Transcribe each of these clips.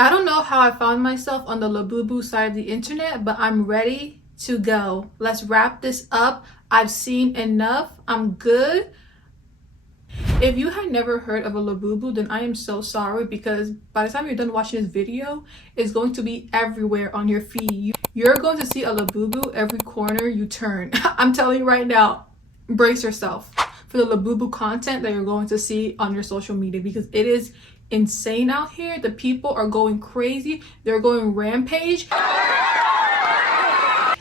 I don't know how I found myself on the Labubu side of the internet, but I'm ready to go. Let's wrap this up. I've seen enough. I'm good. If you had never heard of a Labubu, then I am so sorry, because by the time you're done watching this video, it's going to be everywhere on your feed. You're going to see a Labubu every corner you turn. I'm telling you right now, brace yourself for the Labubu content that you're going to see on your social media, because it is insane out here. The people are going crazy. They're going rampage.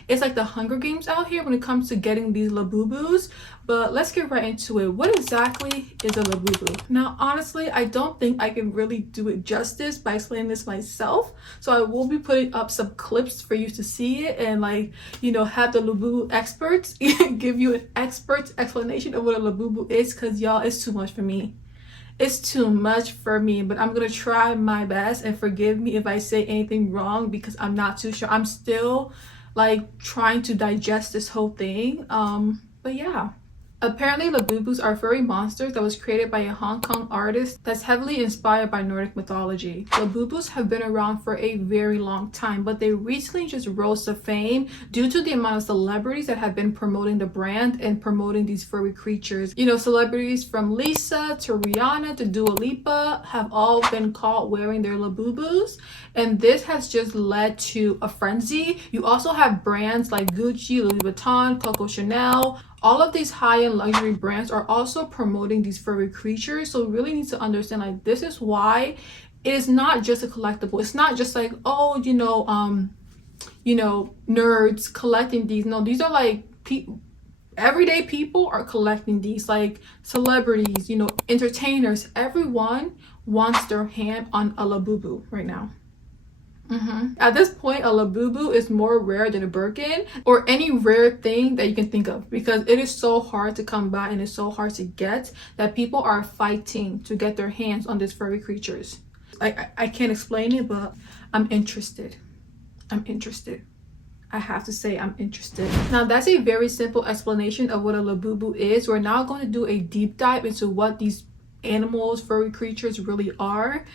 It's like the Hunger Games out here when it comes to getting these Labubus. But let's get right into it. What exactly is a Labubu? Now, honestly, I don't think I can really do it justice by explaining this myself. So I will be putting up some clips for you to see it and, like, you know, have the Labubu experts give you an expert's explanation of what a Labubu is, because y'all, it's too much for me. It's too much for me, but I'm gonna try my best, and forgive me if I say anything wrong, because I'm not too sure. I'm still like trying to digest this whole thing. But yeah, apparently Labubus are furry monsters that was created by a Hong Kong artist that's heavily inspired by Nordic mythology. Labubus have been around for a very long time, but they recently just rose to fame due to the amount of celebrities that have been promoting the brand and promoting these furry creatures. You know, celebrities from Lisa to Rihanna to Dua Lipa have all been caught wearing their Labubus, and this has just led to a frenzy. You also have brands like Gucci, Louis Vuitton, Coco Chanel. All of these high-end luxury brands are also promoting these furry creatures. So you really need to understand, like, this is why it is not just a collectible. It's not just like, oh, you know, nerds collecting these. No, these are like everyday people are collecting these, like celebrities, you know, entertainers. Everyone wants their hand on a Labubu right now. At this point, a Labubu is more rare than a Birkin or any rare thing that you can think of, because it is so hard to come by and it's so hard to get that people are fighting to get their hands on these furry creatures. I can't explain it, but I'm interested. I have to say I'm interested. Now, that's a very simple explanation of what a Labubu is. We're now going to do a deep dive into what these animals, furry creatures really are,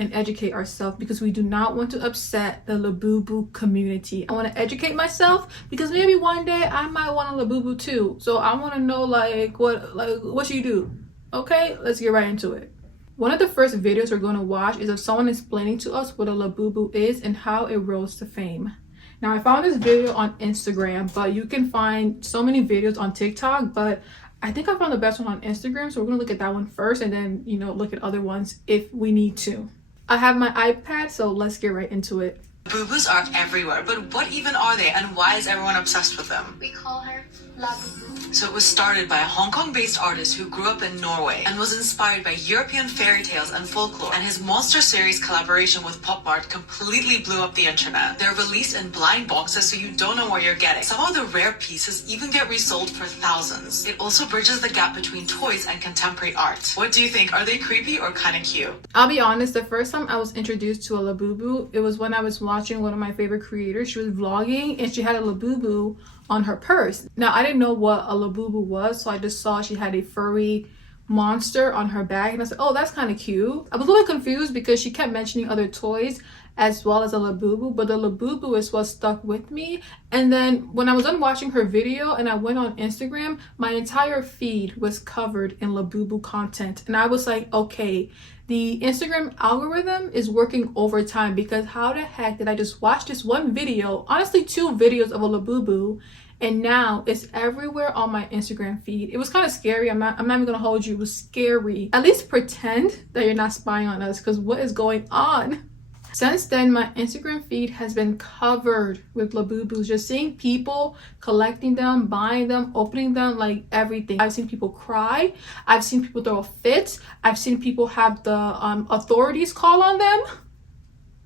and educate ourselves, because we do not want to upset the Labubu community. I want to educate myself, because maybe one day I might want a Labubu too. So I want to know what should you do? Okay, let's get right into it. One of the first videos we're going to watch is of someone explaining to us what a Labubu is and how it rose to fame. Now, I found this video on Instagram, but you can find so many videos on TikTok, but I think I found the best one on Instagram. So we're going to look at that one first, and then, you know, look at other ones if we need to. I have my iPad, so let's get right into it. Labubus are everywhere, but what even are they, and why is everyone obsessed with them? We call her Labubu. So it was started by a Hong Kong-based artist who grew up in Norway and was inspired by European fairy tales and folklore, and his Monster series collaboration with Pop Mart completely blew up the internet. They're released in blind boxes, so you don't know what you're getting. Some of the rare pieces even get resold for thousands. It also bridges the gap between toys and contemporary art. What do you think? Are they creepy or kind of cute? I'll be honest, the first time I was introduced to a Labubu, it was when I was watching one of my favorite creators. She was vlogging and she had a Labubu on her purse. Now, I didn't know what a Labubu was, so I just saw she had a furry monster on her bag, and I said, oh, that's kind of cute. I was a little confused because she kept mentioning other toys as well as a Labubu, but the Labubu is what stuck with me. And then when I was done watching her video and I went on Instagram, my entire feed was covered in Labubu content, and I was like, okay, the Instagram algorithm is working overtime, because how the heck did I just watch this one video, honestly 2 videos of a Labubu, and now it's everywhere on my Instagram feed? It was kind of scary. I'm not even gonna hold you. It was scary. At least pretend that you're not spying on us, because what is going on? Since then, my Instagram feed has been covered with Labubus. Just seeing people collecting them, buying them, opening them, like everything. I've seen people cry. I've seen people throw fits. I've seen people have the authorities call on them.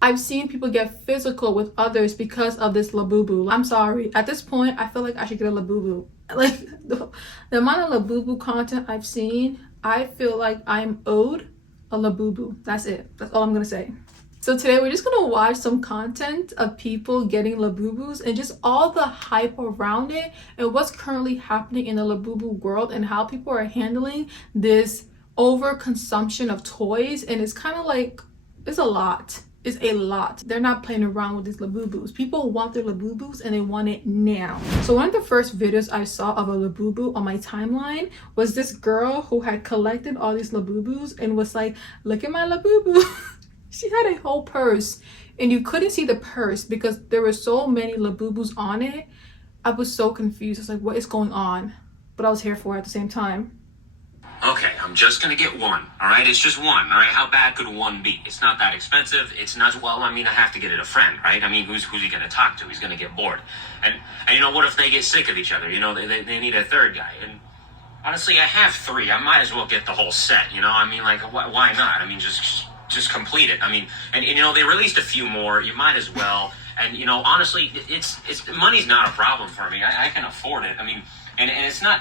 I've seen people get physical with others because of this Labubu. I'm sorry. At this point, I feel like I should get a Labubu. Like the amount of Labubu content I've seen, I feel like I'm owed a Labubu. That's it. That's all I'm gonna say. So today we're just gonna watch some content of people getting Labubus and just all the hype around it and what's currently happening in the Labubu world and how people are handling this overconsumption of toys. And it's kind of like, it's a lot. is a lot. They're not playing around with these Labubus. People want their Labubus and they want it now. So one of the first videos I saw of a Labubu on my timeline was this girl who had collected all these Labubus and was like, look at my Labubu. She had a whole purse and you couldn't see the purse because there were so many Labubus on it. I was so confused. I was like, what is going on? But I was here for it at the same time. Okay, I'm just gonna get one, all right? It's just one, all right? How bad could one be? It's not that expensive. It's not, well, I mean, I have to get it a friend, right? I mean, who's he gonna talk to? He's gonna get bored. And you know, what if they get sick of each other? You know, they need a third guy. And honestly, I have 3. I might as well get the whole set, you know? I mean, like, why not? I mean, just complete it. I mean, and you know, they released a few more. You might as well. And, you know, honestly, it's money's not a problem for me. I can afford it. I mean, and it's not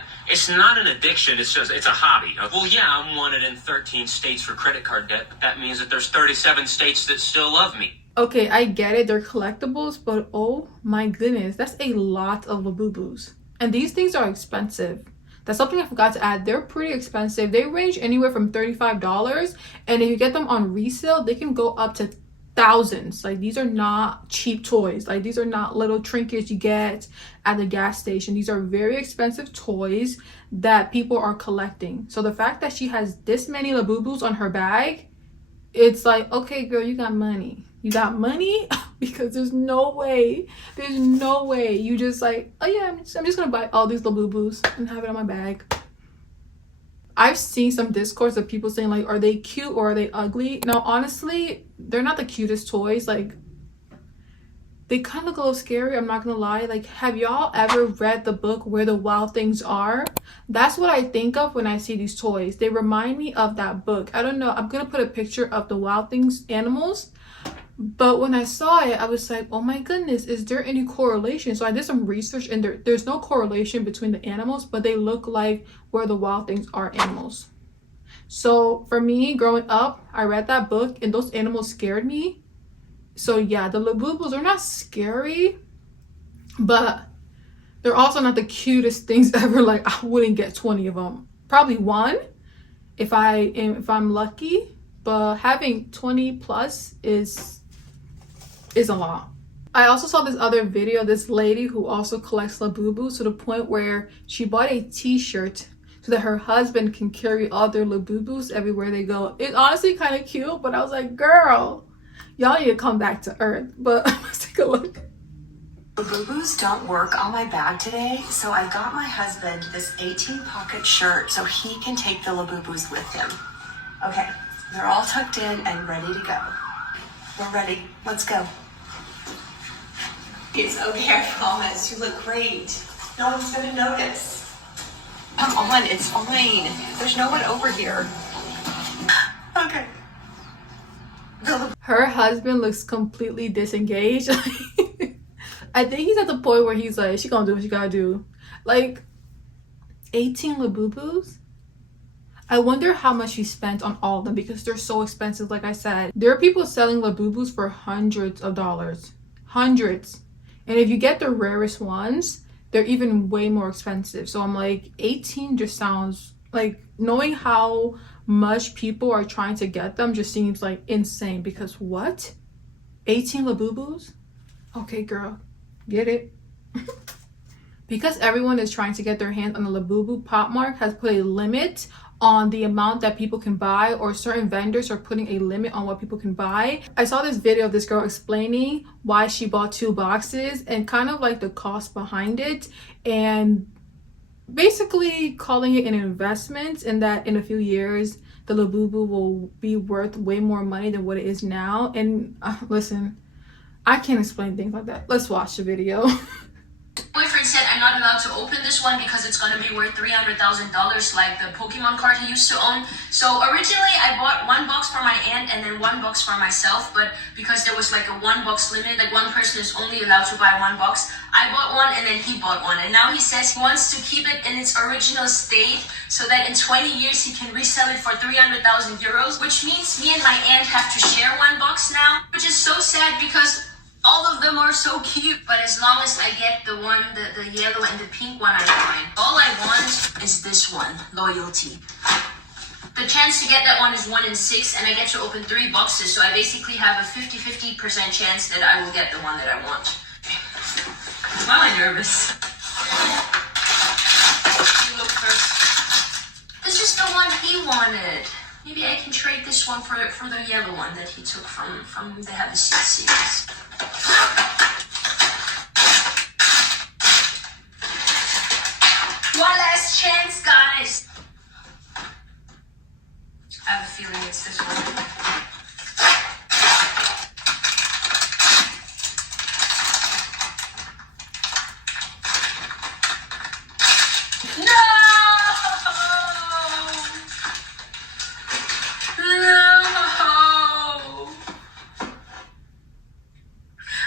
an addiction. It's a hobby. Well, yeah, I'm wanted in 13 states for credit card debt, but that means that there's 37 states that still love me. Okay, I get it. They're collectibles, but oh my goodness, that's a lot of Labubus. And these things are expensive. That's something I forgot to add. They're pretty expensive. They range anywhere from $35, and if you get them on resale, they can go up to thousands. Like, these are not cheap toys. Like, these are not little trinkets you get at the gas station. These are very expensive toys that people are collecting. So the fact that she has this many Labubus on her bag, it's like, okay, girl, you got money. You got money? Because there's no way you just like, oh yeah, I'm just gonna buy all these Labubus and have it on my bag. I've seen some discourse of people saying like, are they cute or are they ugly? Now, honestly, they're not the cutest toys. Like, they kind of look a little scary, I'm not gonna lie. Like, have y'all ever read the book Where the Wild Things Are? That's what I think of when I see these toys. They remind me of that book. I don't know, I'm gonna put a picture of the Wild Things animals. But when I saw it, I was like, oh my goodness, is there any correlation? So I did some research and there's no correlation between the animals, but they look like Where the Wild Things Are animals. So for me, growing up, I read that book and those animals scared me. So yeah, the Labubus are not scary, but they're also not the cutest things ever. Like, I wouldn't get 20 of them. Probably one if I'm lucky, but having 20 plus is a lot. I also saw this other video, this lady who also collects Labubus to the point where she bought a t-shirt so that her husband can carry all their Labubus everywhere they go. It's honestly kind of cute, but I was like, girl, y'all need to come back to earth. But let's take a look. Labubus don't work on my bag today, so I got my husband this 18 pocket shirt so he can take the Labubus with him. Okay, they're all tucked in and ready to go. We're ready. Let's go. It's okay, I promise. You look great. No one's gonna notice. Come on, it's fine. There's no one over here. Okay. Her husband looks completely disengaged. I think he's at the point where he's like, she gonna do what she gotta do. Like, 18 Labubus? I wonder how much she spent on all of them because they're so expensive. Like I said, there are people selling Labubus for hundreds of dollars. Hundreds. And if you get the rarest ones, they're even way more expensive. So I'm like, 18 just sounds like, knowing how much people are trying to get them just seems like insane. Because what? 18 Labubus? Okay, girl, get it. Because everyone is trying to get their hands on the Labubu, Pop Mart has put a limit on the amount that people can buy, or certain vendors are putting a limit on what people can buy. I saw this video of this girl explaining why she bought 2 boxes and kind of like the cost behind it, and basically calling it an investment, and that in a few years the Labubu will be worth way more money than what it is now. And listen, I can't explain things like that. Let's watch the video. Boyfriend said I'm not allowed to open this one because it's gonna be worth $300,000 like the Pokemon card he used to own. So originally I bought 1 box for my aunt and then 1 box for myself, but because there was like a 1 box limit, like one person is only allowed to buy 1 box, I bought 1 and then he bought 1. And now he says he wants to keep it in its original state so that in 20 years he can resell it for 300,000 euros, which means me and my aunt have to share 1 box now, which is so sad because all of them are so cute, but as long as I get the one, the yellow and the pink one, I'm fine. All I want is this one, loyalty. The chance to get that one is 1 in 6, and I get to open 3 boxes, so I basically have a 50-50% chance that I will get the one that I want. Why am I nervous? You look first. This is the one he wanted. Maybe I can trade this one for the yellow one that he took from the Have a Seat series. One last chance, guys. I have a feeling it's this one. No!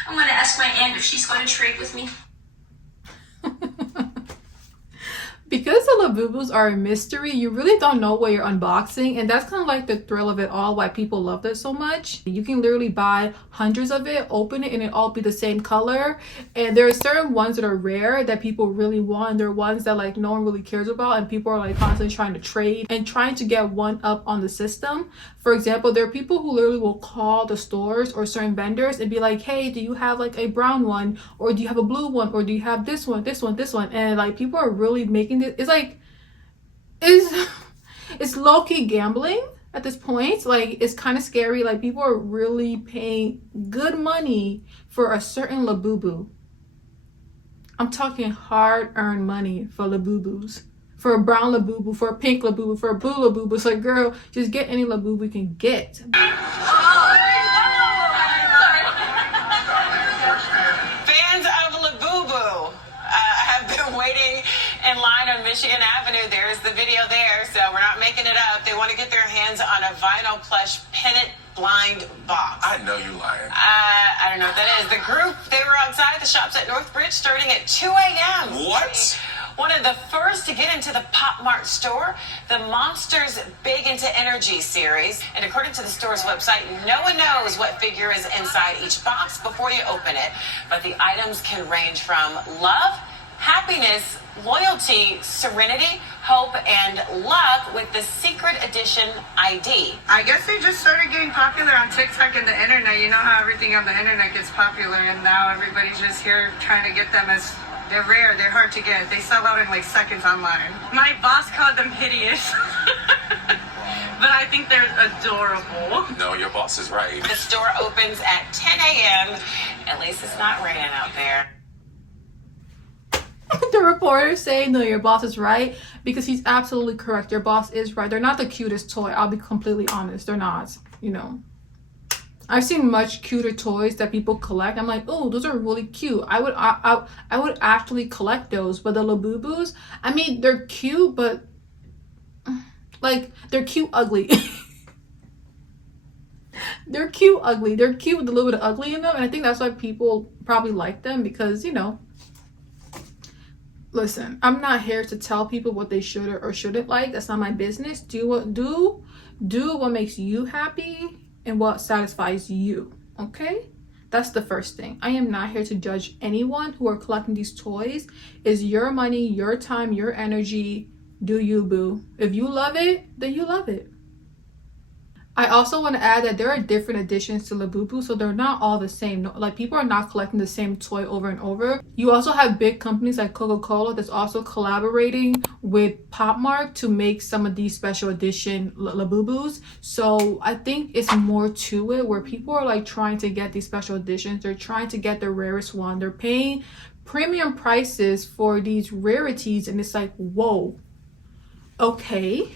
I'm gonna ask my aunt if she's gonna trade with me. Because the Labubus are a mystery, you really don't know what you're unboxing, and that's kind of like the thrill of it all, why people love it so much. You can literally buy hundreds of it, open it, and it all be the same color. And there are certain ones that are rare that people really want, and there are ones that like no one really cares about, and people are like constantly trying to trade and trying to get one up on the system. For example, there are people who literally will call the stores or certain vendors and be like, hey, do you have like a brown one, or do you have a blue one, or do you have this one, this one, this one? And like people are really making it, it's like it's low-key gambling at this point. Like it's kind of scary. Like people are really paying good money for a certain Labubu. I'm talking hard-earned money for Labubus, for a brown Labubu, for a pink Labubu, for a blue Labubu. It's like, girl, just get any Labubu you can get. Fans of Labubu have been waiting in line on Michigan Avenue. There's the video there, so we're not making it up. They want to get their hands on a vinyl plush pennant blind box. I know you lying. I don't know what that is. The group, they were outside the shops at Northbridge starting at 2 a.m. What? One of the first to get into the Pop Mart store, the Monsters Big Into Energy series. And according to the store's website, no one knows what figure is inside each box before you open it. But the items can range from love, happiness, loyalty, serenity, hope, and luck with the secret edition ID. I guess they just started getting popular on TikTok and the internet. You know how everything on the internet gets popular, and now everybody's just here trying to get them. As they're rare, they're hard to get. They sell out in like seconds online. My boss called them hideous, but I think they're adorable. No, your boss is right. The store opens at 10 a.m. At least it's not raining out there. The reporter saying, no, your boss is right, because he's absolutely correct. Your boss is right. They're not the cutest toy. I'll be completely honest. They're not, you know. I've seen much cuter toys that people collect. I'm like, oh, those are really cute. I would actually collect those. But the Labubus, I mean, they're cute, but like they're cute ugly. They're cute ugly. They're cute with a little bit of ugly in them, and I think that's why people probably like them, because, you know, listen, I'm not here to tell people what they should or shouldn't like. That's not my business. Do what makes you happy and what satisfies you, okay? That's the first thing. I am not here to judge anyone who are collecting these toys. It's your money, your time, your energy. Do you, boo? If you love it, then you love it. I also want to add that there are different editions to Labubu, so they're not all the same. No, like people are not collecting the same toy over and over. You also have big companies like Coca-Cola that's also collaborating with Pop Mart to make some of these special edition Labubus. So I think it's more to it, where people are like trying to get these special editions. They're trying to get the rarest one. They're paying premium prices for these rarities, and it's like, whoa, okay.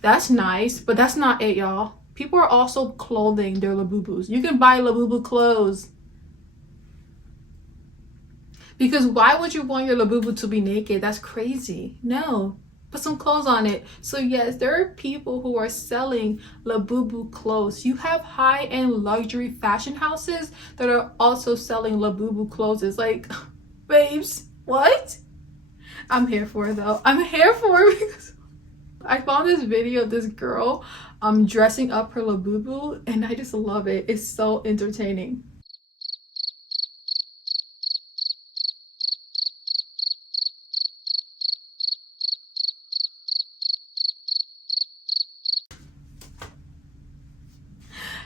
That's nice, but that's not it, y'all. People are also clothing their Labubus. You can buy Labubu clothes. Because why would you want your Labubu to be naked? That's crazy. No, put some clothes on it. So yes, there are people who are selling Labubu clothes. You have high-end luxury fashion houses that are also selling Labubu clothes. It's like, babes, what? I'm here for it though. I'm here for it because I found this video of this girl dressing up her Labubu, and I just love it. It's so entertaining.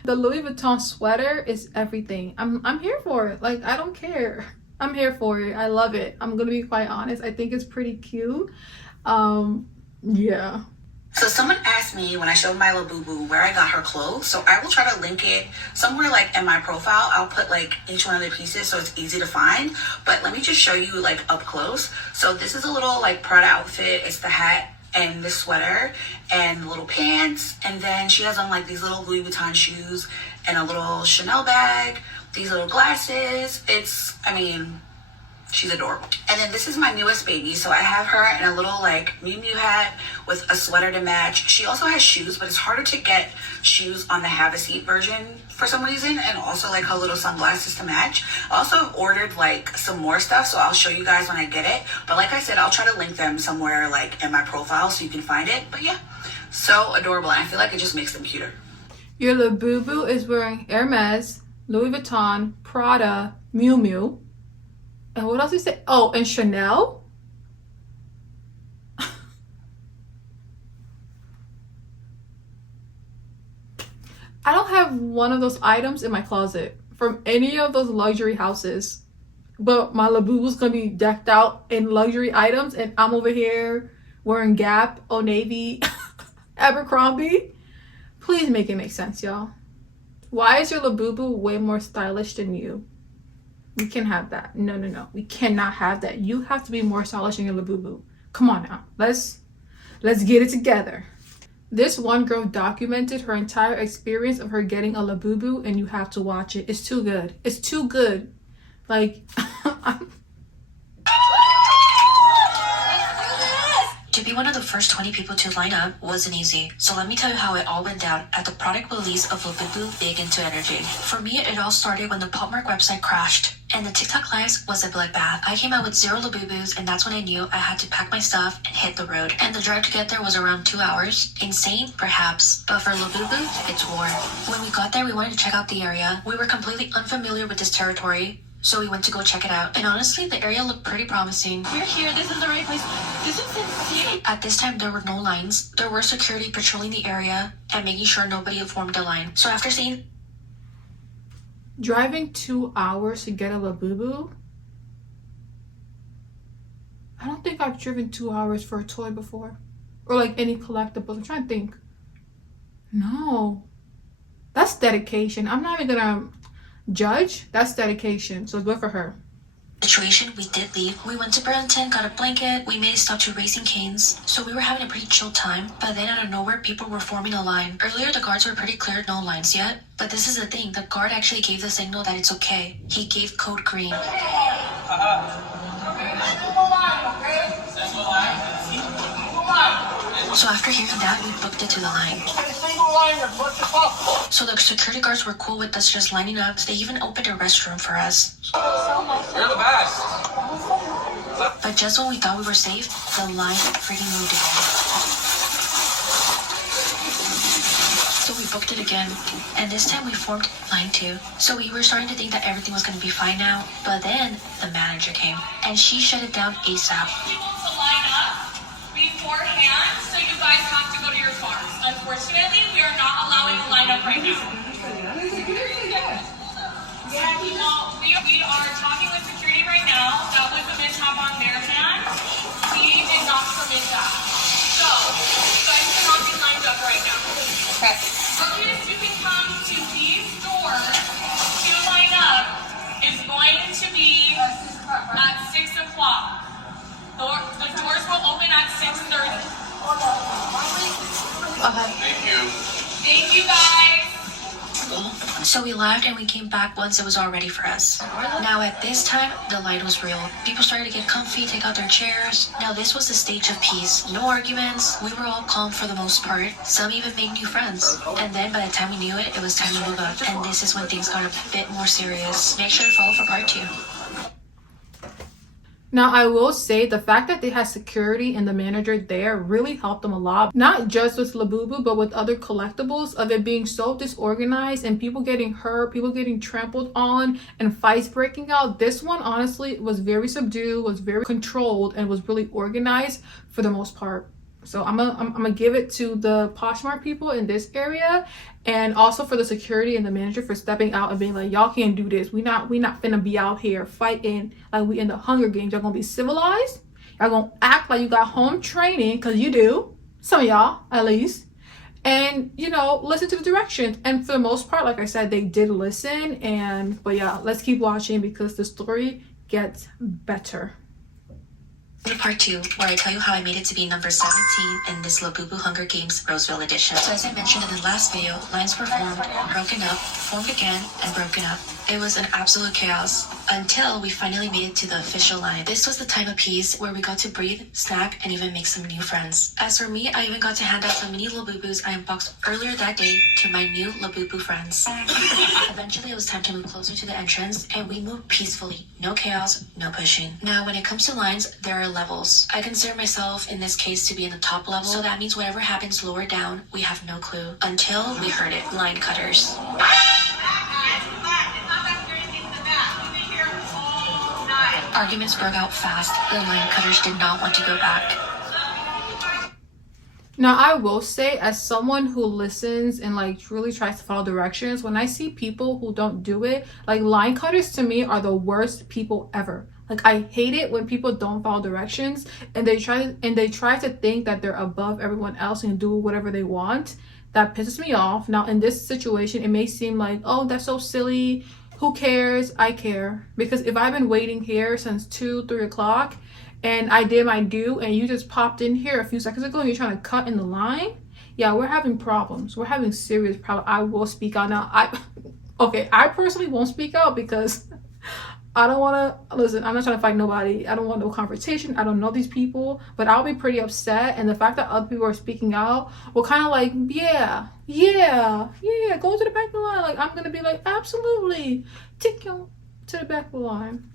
The Louis Vuitton sweater is everything. I'm here for it. Like, I don't care. I'm here for it. I love it. I'm gonna be quite honest. I think it's pretty cute. Yeah. So someone asked me when I showed my Labubu where I got her clothes. So I will try to link it somewhere like in my profile. I'll put like each one of the pieces so it's easy to find. But let me just show you like up close. So this is a little like Prada outfit. It's the hat and the sweater and little pants. And then she has on like these little Louis Vuitton shoes and a little Chanel bag, these little glasses. She's adorable. And then this is my newest baby. So I have her in a little like Miu Miu hat with a sweater to match. She also has shoes, but it's harder to get shoes on the have a seat version for some reason. And also like her little sunglasses to match. I also ordered like some more stuff, so I'll show you guys when I get it. But like I said, I'll try to link them somewhere like in my profile so you can find it. But yeah, so adorable. And I feel like it just makes them cuter. Your Labubu is wearing Hermes, Louis Vuitton, Prada, Miu Miu. And what else did he say? Oh, and Chanel? I don't have one of those items in my closet from any of those luxury houses. But my Labubu's gonna be decked out in luxury items and I'm over here wearing Gap, Old Navy, Abercrombie. Please make it make sense, y'all. Why is your Labubu way more stylish than you? We can have that. No. We cannot have that. You have to be more stylish than your Labubu. Come on now. Let's get it together. This one girl documented her entire experience of her getting a Labubu and you have to watch it. It's too good. It's too good. Like, To be one of the first 20 people to line up wasn't easy, so let me tell you how it all went down at the product release of Labubu Big Into Energy. For me, it all started when the Pop Mart website crashed, and the TikTok lives was a bloodbath. I came out with 0 Labubus, and that's when I knew I had to pack my stuff and hit the road. And the drive to get there was around 2 hours. Insane? Perhaps. But for Labubu, it's war. When we got there, we wanted to check out the area. We were completely unfamiliar with this territory, so we went to go check it out. And honestly, the area looked pretty promising. We're here. This is the right place. This is insane. At this time, there were no lines. There were security patrolling the area and making sure nobody had formed a line. So after seeing... Driving 2 hours to get a Labubu? I don't think I've driven 2 hours for a toy before. Or like any collectibles. I'm trying to think. No. That's dedication. I'm not even gonna judge. That's dedication. So good for her. Situation, we did leave. We went to Burlington, got a blanket, we made a stop to Raising Cane's. So we were having a pretty chill time, but then out of nowhere, people were forming a line. Earlier, the guards were pretty clear, no lines yet. But this is the thing, the guard actually gave the signal that it's okay. He gave code green. So after hearing that, we booked it to the line. So the security guards were cool with us just lining up. They even opened a restroom for us. You're the best. But just when we thought we were safe, the line freaking moved again. So we booked it again, and this time we formed line 2. So we were starting to think that everything was going to be fine now, but then the manager came, and she shut it down ASAP. People to line up beforehand, so you guys have to go to your cars. Unfortunately, we are not allowing a lineup right now. We are talking with security right now. That was a mishap on their hand. We did not permit that. So, you guys cannot be lined up right now. Okay. Earliest you can come to these doors to line up is going to be at 6 o'clock. The doors will open at 6:30. Okay. Thank you. Thank you guys. So we left and we came back once it was all ready for us. Now at this time, the line was real. People started to get comfy, take out their chairs. Now this was the stage of peace. No arguments. We were all calm for the most part. Some even made new friends. And then by the time we knew it, it was time to move up. And this is when things got a bit more serious. Make sure to follow for part 2. Now, I will say the fact that they had security and the manager there really helped them a lot. Not just with Labubu, but with other collectibles, of it being so disorganized and people getting hurt, people getting trampled on, and fights breaking out. This one, honestly, was very subdued, was very controlled, and was really organized for the most part. So I'm gonna give it to the Pop Mart people in this area, and also for the security and the manager for stepping out and being like, y'all can't do this. We not finna be out here fighting like we in the Hunger Games. Y'all gonna be civilized. Y'all gonna act like you got home training, because you do. Some of y'all, at least. And, you know, listen to the directions. And for the most part, like I said, they did listen. But yeah, let's keep watching because the story gets better. Part 2, where I tell you how I made it to be number 17 in this Labubu Hunger Games Roseville edition. So as I mentioned in the last video, lines were formed, broken up, formed again, and broken up. It was an absolute chaos until we finally made it to the official line. This was the time of peace where we got to breathe, snack, and even make some new friends. As for me, I even got to hand out some mini Labubus I unboxed earlier that day to my new Labubu friends. Eventually, it was time to move closer to the entrance, and we moved peacefully. No chaos, no pushing. Now, when it comes to lines, there are levels. I consider myself, in this case, to be in the top level, so that means whatever happens lower down, we have no clue. Until we heard it. Line cutters. Arguments broke out fast. The line cutters did not want to go back. Now, I will say, as someone who listens and like really tries to follow directions, when I see people who don't do it, like line cutters to me are the worst people ever. Like, I hate it when people don't follow directions and they try to think that they're above everyone else and do whatever they want. That pisses me off. Now, in this situation, it may seem like, oh, that's so silly. Who cares? I care. Because if I've been waiting here since 2-3 o'clock and I did my due and you just popped in here a few seconds ago and you're trying to cut in the line, yeah, we're having problems. We're having serious problems. I will speak out now. I personally won't speak out because I don't want to, listen, I'm not trying to fight nobody. I don't want no confrontation. I don't know these people, but I'll be pretty upset. And the fact that other people are speaking out will kind of like, yeah, go to the back of the line. Like, I'm going to be like, absolutely, take you to the back of the line.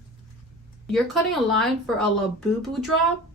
You're cutting a line for a Labubu drop?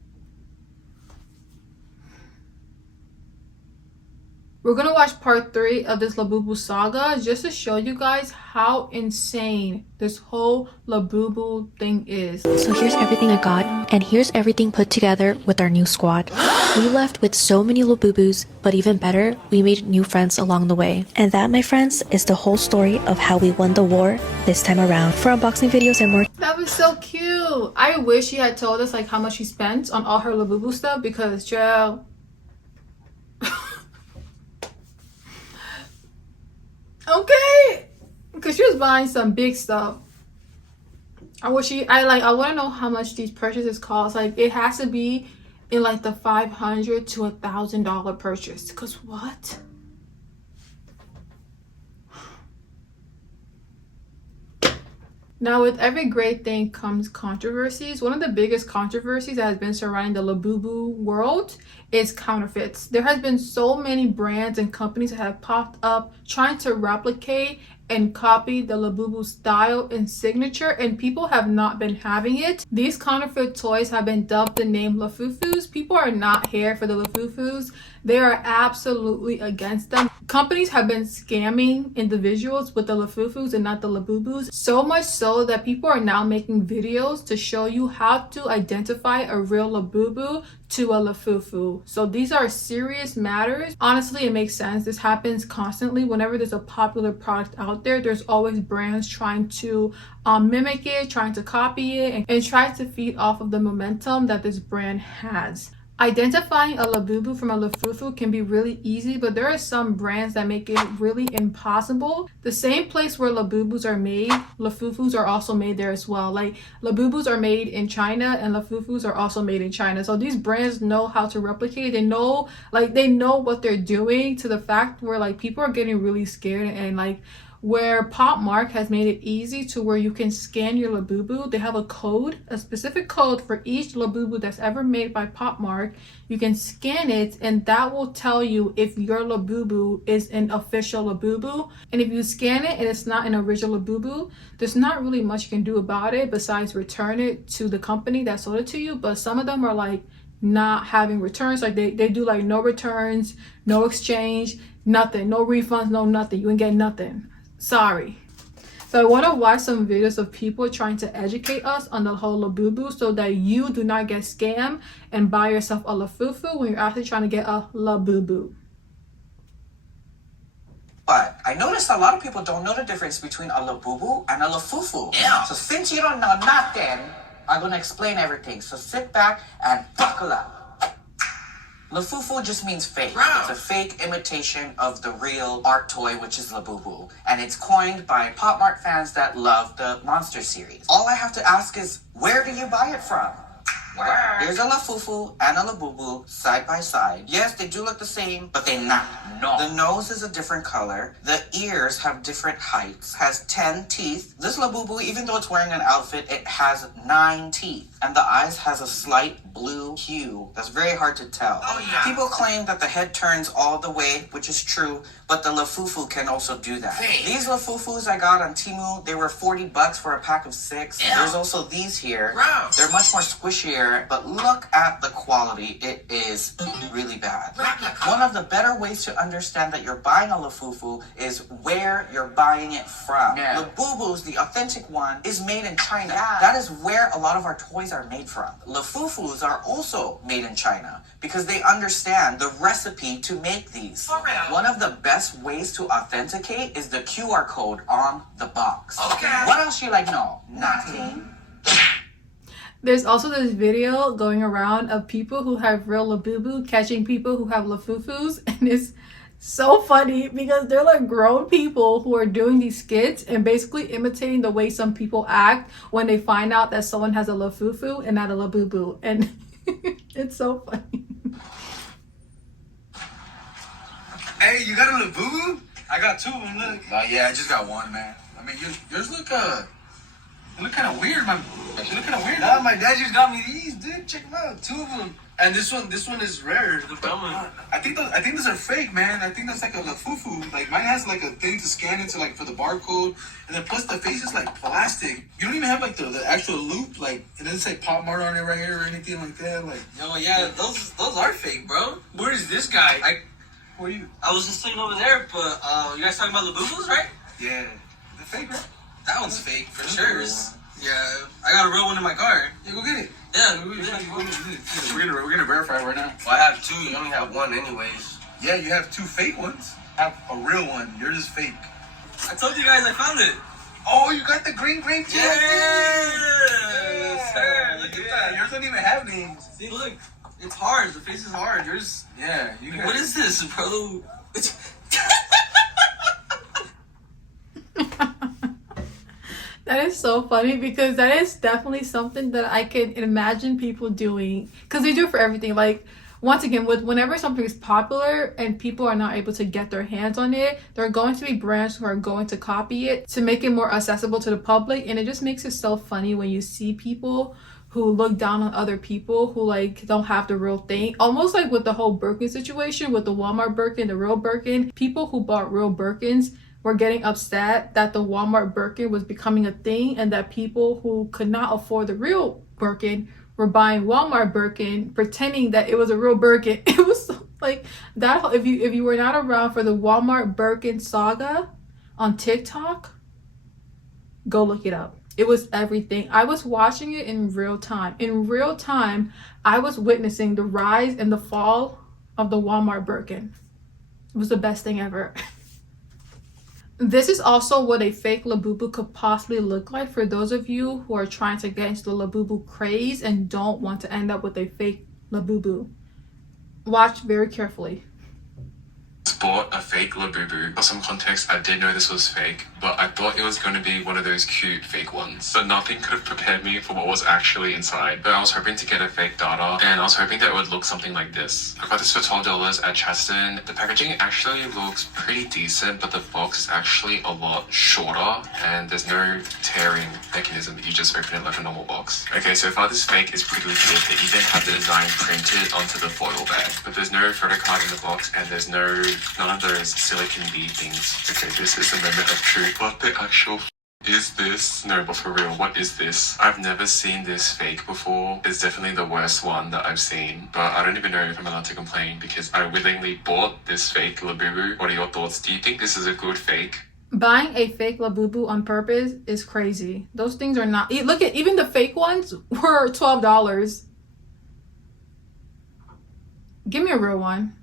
We're gonna watch part 3 of this Labubu saga just to show you guys how insane this whole Labubu thing is. So here's everything I got, and here's everything put together with our new squad. We left with so many Labubus, but even better, we made new friends along the way. And that, my friends, is the whole story of how we won the war this time around. For unboxing videos and more. That was so cute. I wish she had told us like how much she spent on all her Labubu stuff, because Joe. Okay, because she was buying some big stuff. I want to know how much these purchases cost. Like, it has to be in like the $500 to $1,000 purchase. Because what? Now, with every great thing comes controversies. One of the biggest controversies that has been surrounding the Labubu world is counterfeits. There has been so many brands and companies that have popped up trying to replicate and copy the Labubu style and signature, and people have not been having it. These counterfeit toys have been dubbed the name Lafufus. People are not here for the Lafufus. They are absolutely against them. Companies have been scamming individuals with the Lafufus and not the Labubus, so much so that people are now making videos to show you how to identify a real Labubu to a Lafufu. So these are serious matters. Honestly, it makes sense. This happens constantly. Whenever there's a popular product out there, there's always brands trying to mimic it, trying to copy it, and try to feed off of the momentum that this brand has. Identifying a Labubu from a Lafufu can be really easy, but there are some brands that make it really impossible. The same place where Labubus are made, Lafufus are also made there as well. Like, Labubus are made in China and Lafufus are also made in China. So these brands know how to replicate. They know what they're doing, to the fact where like people are getting really scared. And like, where Pop Mart has made it easy to where you can scan your Labubu. They have a code, a specific code for each Labubu that's ever made by Pop Mart. You can scan it and that will tell you if your Labubu is an official Labubu. And if you scan it and it's not an original Labubu, there's not really much you can do about it besides return it to the company that sold it to you. But some of them are like not having returns. Like they do like no returns, no exchange, nothing, no refunds, no nothing. You can get nothing. Sorry. So I want to watch some videos of people trying to educate us on the whole Labubu so that you do not get scammed and buy yourself a Lafufu when you're actually trying to get a Labubu. But I noticed a lot of people don't know the difference between a Labubu and a Lafufu. Yeah. So since you don't know nothing, I'm gonna explain everything. So sit back and buckle up. Lafufu just means fake. Wow. It's a fake imitation of the real art toy, which is Labubu. And it's coined by Pop Mart fans that love the Monster series. All I have to ask is, where do you buy it from? Where? There's a Lafufu and a Labubu side by side. Yes, they do look the same, but they're not. No. The nose is a different color. The ears have different heights. Has 10 teeth. This Labubu, even though it's wearing an outfit, it has 9 teeth. And the eyes has a slight blue hue. That's very hard to tell. Oh, yeah. People claim that the head turns all the way, which is true, but the Lafufu can also do that. Hey. These Lafufus I got on Temu, they were $40 for a pack of 6. Ew. There's also these here. Wow. They're much more squishier, but look at the quality. It is really bad. One of the better ways to understand that you're buying a Lafufu is where you're buying it from. Yeah. Labubus, the authentic one, is made in China. Yeah. That is where a lot of our toys are made from. Lafufus are also made in China because they understand the recipe to make these. One of the best ways to authenticate is the QR code on the box. Okay. What else you like know? Nothing. There's also this video going around of people who have real Labubu catching people who have Lafufus, and it's so funny because they're like grown people who are doing these skits and basically imitating the way some people act when they find out that someone has a Lafufu and not a Labubu, and it's so funny. Hey, you got a Labubu? I got 2 of them, look. Yeah, I just got 1, man. I mean, yours look, you look kind of weird, man. You look kind of weird. Nah, my dad just got me these, dude. Check them out, 2 of them. And this one is rare. I think those are fake, man. I think that's like a Lafufu. Like mine has like a thing to scan into, like for the barcode, and then plus the face is like plastic. You don't even have like the actual loop, like it doesn't say Pop Mart on it right here or anything like that. Like, Oh yeah, those are fake, bro. Where is this guy? where are you? I was just sitting over there, but you guys talking about Labubus, right? Yeah, they're fake, right? That one's fake for sure. Yeah, I got a real one in my car. Yeah, go get it. Yeah, We're gonna verify right now. Well, I have 2. You only have 1, anyways. Yeah, you have 2 fake ones. I have a real one. Yours is fake. I told you guys I found it. Oh, you got the green grape too? Yes, sir. Look at that. Yours don't even have names. See, look, it's hard. The face is hard. Yours. Yeah. What is this, bro? That is so funny because that is definitely something that I can imagine people doing because they do it for everything. Like, once again, whenever something is popular and people are not able to get their hands on it, there are going to be brands who are going to copy it to make it more accessible to the public, and it just makes it so funny when you see people who look down on other people who like don't have the real thing. Almost like with the whole Birkin situation with the Walmart Birkin, the real Birkin. People who bought real Birkins were getting upset that the Walmart Birkin was becoming a thing and that people who could not afford the real Birkin were buying Walmart Birkin pretending that it was a real Birkin. It was like that. If you were not around for the Walmart Birkin saga on TikTok, go look it up. It was everything. I was watching it in real time. In real time, I was witnessing the rise and the fall of the Walmart Birkin. It was the best thing ever. This is also what a fake Labubu could possibly look like for those of you who are trying to get into the Labubu craze and don't want to end up with a fake Labubu. Watch very carefully. Bought a fake Labubu. For some context, I did know this was fake, but I thought it was going to be one of those cute fake ones. But nothing could have prepared me for what was actually inside. But I was hoping to get a fake data, and I was hoping that it would look something like this. I got this for $12 at Chaston. The packaging actually looks pretty decent, but the box is actually a lot shorter, and there's no tearing mechanism. You just open it like a normal box. Okay, so far this fake is pretty legit. They even have the design printed onto the foil bag, but there's no photo card in the box, and there's none of those silicon bead things. Okay, this is the moment of truth. What the actual is this? No, but for real, what is this? I've never seen this fake before. It's definitely the worst one that I've seen, but I don't even know if I'm allowed to complain because I willingly bought this fake Labubu. What are your thoughts? Do you think this is a good fake? Buying a fake Labubu on purpose is crazy. Those things are not... Look at, even the fake ones were $12. Give me a real one.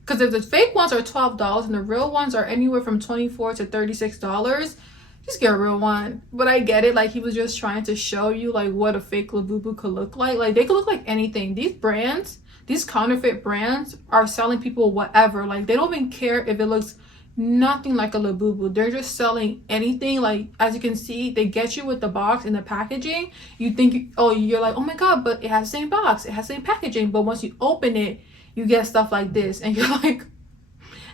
Because if the fake ones are $12 and the real ones are anywhere from $24 to $36, just get a real one. But I get it, like he was just trying to show you like what a fake Labubu could look like. Like they could look like anything. These brands, these counterfeit brands are selling people whatever. Like they don't even care if it looks nothing like a Labubu. They're just selling anything. Like as you can see, they get you with the box and the packaging. You think, oh, you're like, oh my god, but it has the same box, it has the same packaging. But once you open it, you get stuff like this, and you're like,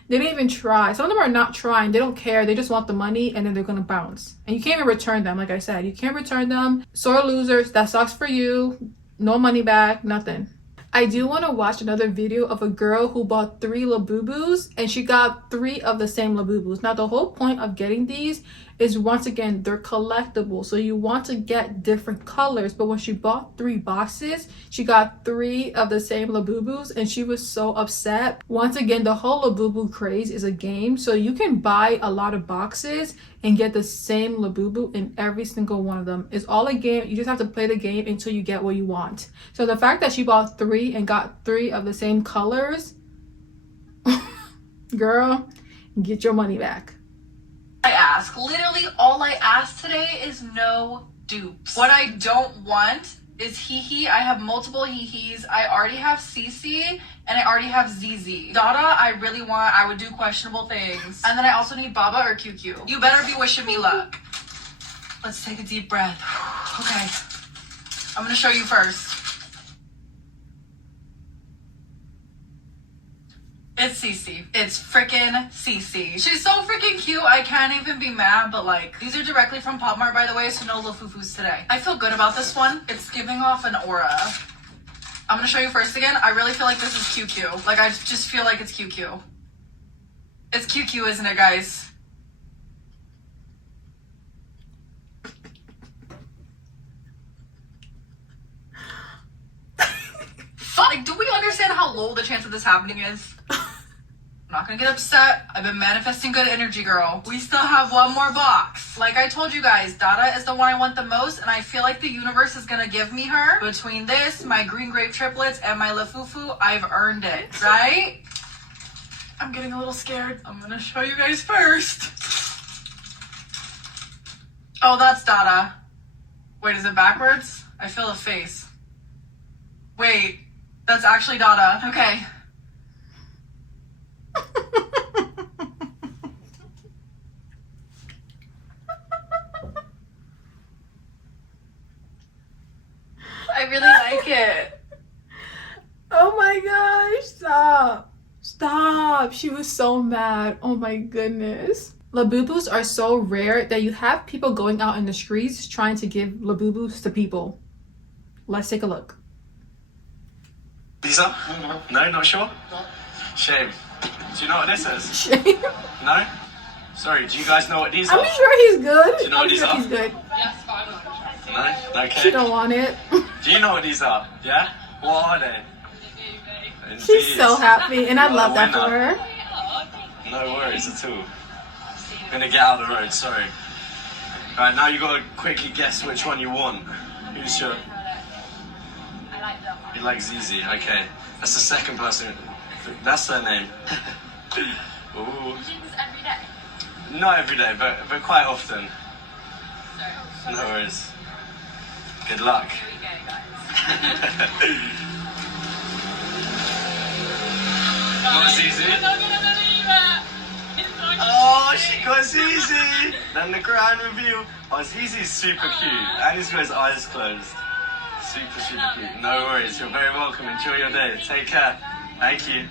they didn't even try. Some of them are not trying. They don't care. They just want the money, and then they're gonna bounce. And you can't even return them. Like I said, you can't return them. Sore losers. That sucks for you. No money back. Nothing. I do want to watch another video of a girl who bought 3 Labubus and she got 3 of the same Labubus. Now the whole point of getting these is, once again, they're collectible, so you want to get different colors. But when she bought 3 boxes, she got 3 of the same Labubus and she was so upset. Once again, the whole Labubu craze is a game, so you can buy a lot of boxes and get the same Labubu in every single one of them. It's all a game. You just have to play the game until you get what you want. So the fact that she bought 3 and got 3 of the same colors, girl, get your money back. I ask. Literally all I ask today is no dupes. What I don't want is Hee. I have multiple Hee-Hees. I already have Cece and I already have ZZ. Dada, I really want. I would do questionable things. And then I also need Baba or QQ. You better be wishing me luck. Let's take a deep breath. Okay. I'm gonna show you first. It's Cece. It's freaking Cece. She's so freaking cute. I can't even be mad, but like, these are directly from Pop Mart, by the way, so no Lafufus today. I feel good about this one. It's giving off an aura. I'm gonna show you first again. I really feel like this is QQ. Like, I just feel like it's QQ. It's QQ, isn't it, guys? Like, do we understand how low the chance of this happening is? I'm not gonna get upset. I've been manifesting good energy, girl. We still have one more box. Like I told you guys, Dada is the one I want the most, and I feel like the universe is gonna give me her. Between this, my green grape triplets, and my Lafufu, I've earned it, right? I'm getting a little scared. I'm gonna show you guys first. Oh, that's Dada. Wait, is it backwards? I feel a face. Wait, that's actually Dada. Okay. I really like it. Oh my gosh, stop. Stop. She was so mad. Oh my goodness. Labubus are so rare that you have people going out in the streets trying to give Labubus to people. Let's take a look. Lisa? No, not sure? No. Shame. Do you know what this is? Shame. No? Sorry, do you guys know what these are? I'm sure he's good. Do you know what these are? He's good. Yes, fine. No? Okay. She don't want it. Do you know what these are? Yeah? What are they? She's so happy, and I love that for her. No worries at all. I'm gonna get out of the road, sorry. Alright, now you gotta quickly guess which one you want. Who's your... You like ZZ, okay. That's the second person. That's their name. Ooh. You do this every day? Not every day, but quite often. No worries. Good luck. Here we go, guys. What ZZ? I'm not gonna believe it. Oh, she got ZZ. Then the grand reveal. Oh, ZZ's super cute. And he's got his eyes closed. Super, super cute. No worries. You're very welcome. Enjoy your day. Take care. Thank you.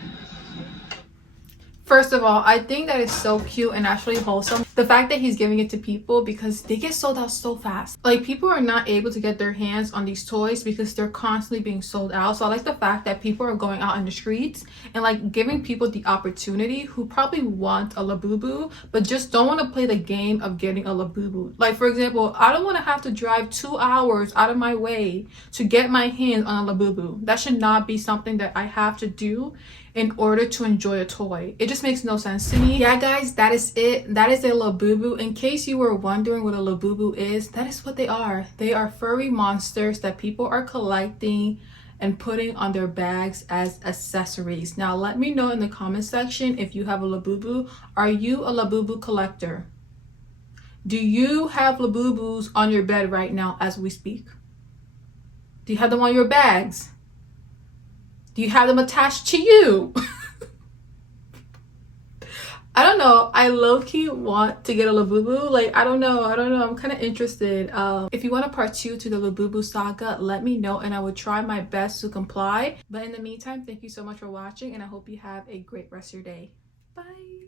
First of all, I think that is so cute and actually wholesome. The fact that he's giving it to people because they get sold out so fast. Like, people are not able to get their hands on these toys because they're constantly being sold out. So I like the fact that people are going out in the streets and like giving people the opportunity who probably want a Labubu but just don't want to play the game of getting a Labubu. Like, for example, I don't want to have to drive 2 hours out of my way to get my hands on a Labubu. That should not be something that I have to do in order to enjoy a toy. It just makes no sense to me. Yeah, guys, that is it. That is a Labubu. In case you were wondering what a Labubu is, that is what they are. They are furry monsters that people are collecting and putting on their bags as accessories. Now let me know in the comment section if you have a Labubu. Are you a Labubu collector? Do you have Labubus on your bed right now as we speak? Do you have them on your bags? Do you have them attached to you? I don't know. I low-key want to get a Labubu. Like, I don't know. I'm kind of interested. If you want a part 2 to the Labubu saga, let me know and I will try my best to comply. But in the meantime, thank you so much for watching and I hope you have a great rest of your day. Bye.